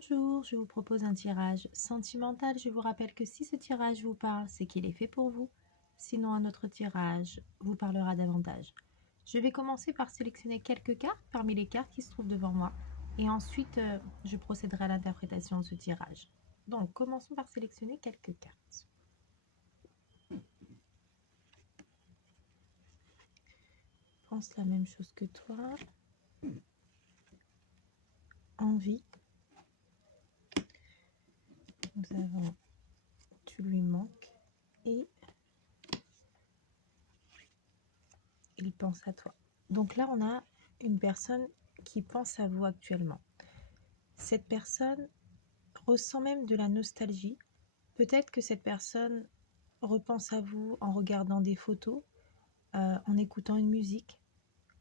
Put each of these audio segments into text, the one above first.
Bonjour, je vous propose un tirage sentimental. Je vous rappelle que si ce tirage vous parle, c'est qu'il est fait pour vous. Sinon, un autre tirage vous parlera davantage. Je vais commencer par sélectionner quelques cartes parmi les cartes qui se trouvent devant moi. Et ensuite, je procéderai à l'interprétation de ce tirage. Donc, commençons par sélectionner quelques cartes. Pense la même chose que toi. Envie. Nous avons tu lui manques et il pense à toi. Donc là, on a une personne qui pense à vous actuellement. Cette personne ressent même de la nostalgie. Peut-être que cette personne repense à vous en regardant des photos, en écoutant une musique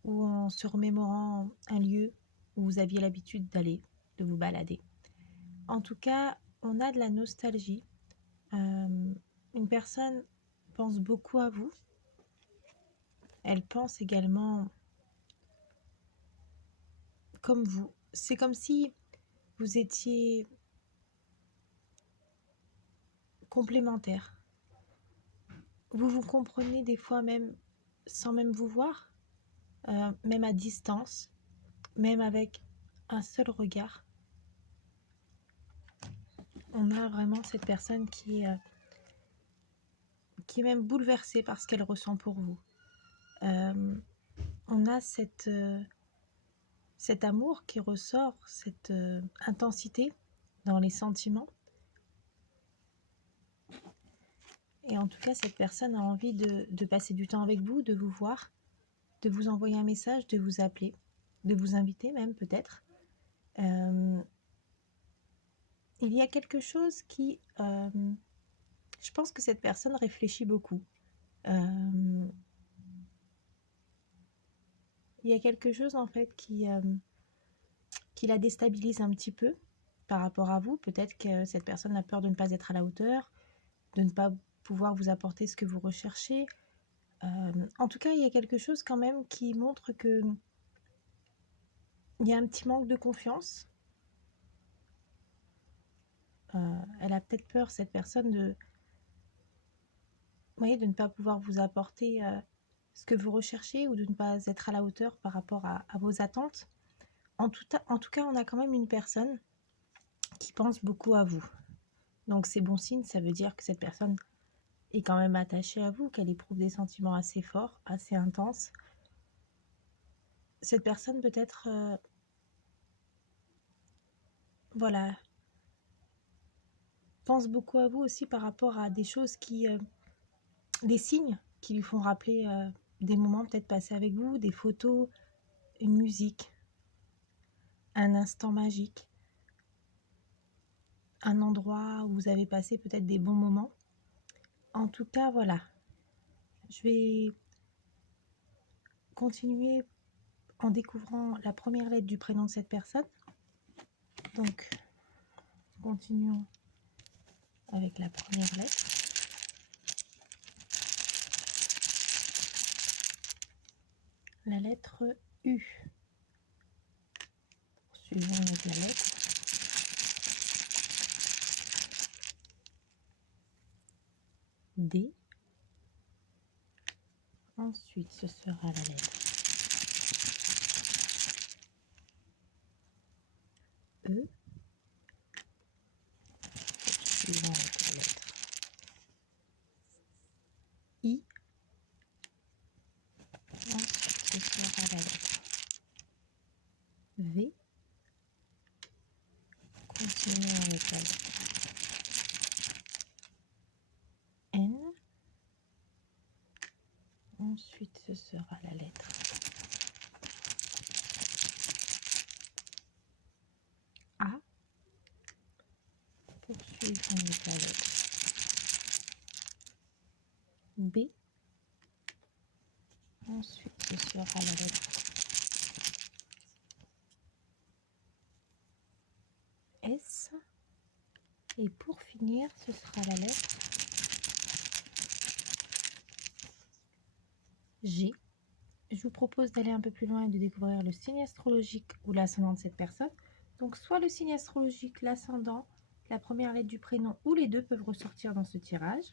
ou en se remémorant un lieu où vous aviez l'habitude d'aller, de vous balader. En tout cas, on a de la nostalgie. Une personne pense beaucoup à vous. Elle pense également comme vous. C'est comme si vous étiez complémentaires. Vous vous comprenez des fois même sans même vous voir, même à distance, même avec un seul regard. On a vraiment cette personne qui est même bouleversée par ce qu'elle ressent pour vous. On a cet amour qui ressort, cette intensité dans les sentiments. Et en tout cas, cette personne a envie de passer du temps avec vous, de vous voir, de vous envoyer un message, de vous appeler, de vous inviter même peut-être. Il y a quelque chose qui... je pense que cette personne réfléchit beaucoup. Il y a quelque chose en fait qui la déstabilise un petit peu par rapport à vous. Peut-être que cette personne a peur de ne pas être à la hauteur, de ne pas pouvoir vous apporter ce que vous recherchez. En tout cas, il y a quelque chose quand même qui montre que il y a un petit manque de confiance. Elle a peut-être peur, cette personne, de ne pas pouvoir vous apporter ce que vous recherchez ou de ne pas être à la hauteur par rapport à vos attentes. En tout cas, on a quand même une personne qui pense beaucoup à vous. Donc c'est bon signe, ça veut dire que cette personne est quand même attachée à vous, qu'elle éprouve des sentiments assez forts, assez intenses. Cette personne peut-être, pense beaucoup à vous aussi par rapport à des choses des signes qui lui font rappeler des moments peut-être passés avec vous, des photos, une musique, un instant magique, un endroit où vous avez passé peut-être des bons moments. En tout cas, voilà. Je vais continuer en découvrant la première lettre du prénom de cette personne. Donc, continuons avec la première lettre. La lettre U. Suivons avec la lettre D. Ensuite, ce sera la lettre E. Suivons avec la lettre I. Ensuite, ce sera la lettre V. Continuons avec la lettre N. Ensuite, ce sera la lettre A. Poursuivons avec la lettre B. Ensuite, ce sera la lettre S. Et pour finir, ce sera la lettre G. Je vous propose d'aller un peu plus loin et de découvrir le signe astrologique ou l'ascendant de cette personne. Donc soit le signe astrologique, l'ascendant, la première lettre du prénom ou les deux peuvent ressortir dans ce tirage.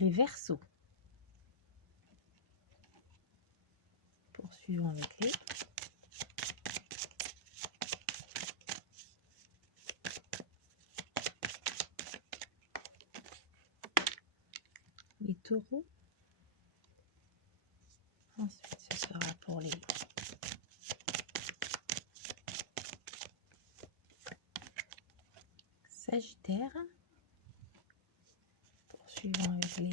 Les Verseaux. Poursuivons avec les Taureaux. Ensuite, ce sera pour les Sagittaires. Poursuivons avec les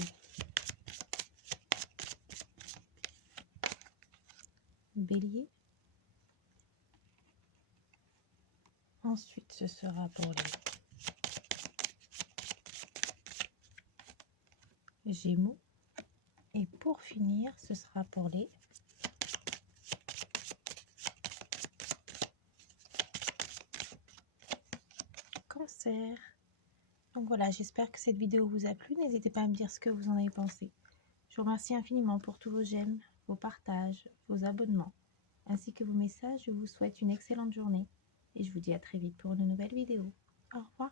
Béliers. Ensuite, ce sera pour les Gémeaux. Et pour finir, ce sera pour les Cancers. Donc voilà, j'espère que cette vidéo vous a plu. N'hésitez pas à me dire ce que vous en avez pensé. Je vous remercie infiniment pour tous vos j'aime, vos partages, vos abonnements, ainsi que vos messages. Je vous souhaite une excellente journée et je vous dis à très vite pour une nouvelle vidéo. Au revoir.